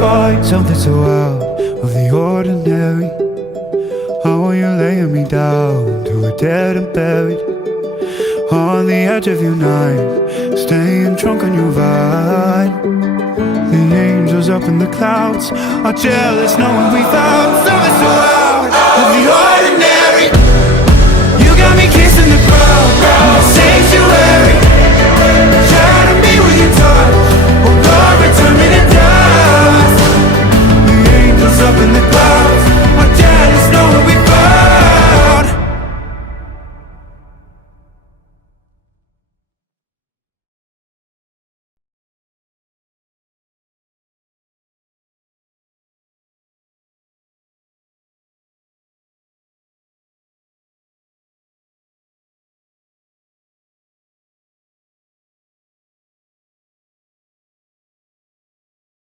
find something so out of the ordinary. How are you laying me down to a dead and buried on the edge of your night, staying drunk on your vine. The angels up in the clouds are jealous knowing we found something so out of the ordinary. You got me kissing the ground in the sanctuary, trying to be with your touch.